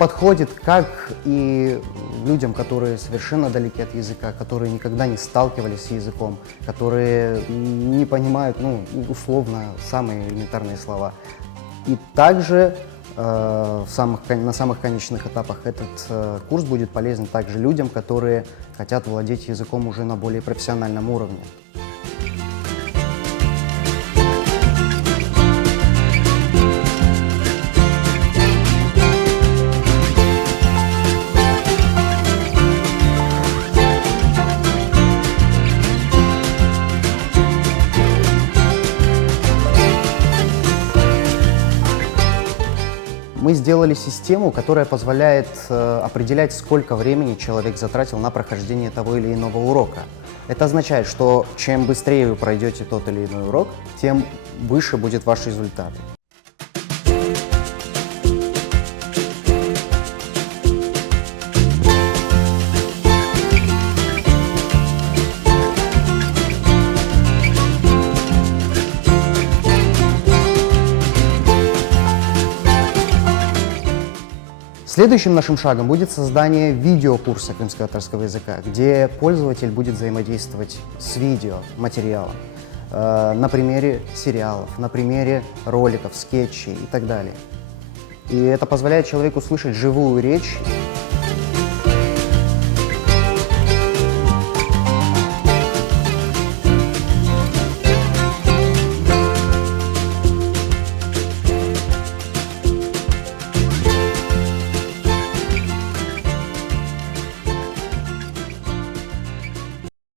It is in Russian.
подходит как и людям, которые совершенно далеки от языка, которые никогда не сталкивались с языком, которые не понимают, ну, условно, самые элементарные слова. И также на самых конечных этапах этот курс будет полезен также людям, которые хотят владеть языком уже на более профессиональном уровне. Мы сделали систему, которая позволяет определять, сколько времени человек затратил на прохождение того или иного урока. Это означает, что чем быстрее вы пройдете тот или иной урок, тем выше будет ваш результат. Следующим нашим шагом будет создание видеокурса крымско-татарского языка, где пользователь будет взаимодействовать с видеоматериалом на примере сериалов, на примере роликов, скетчей и так далее. И это позволяет человеку слышать живую речь.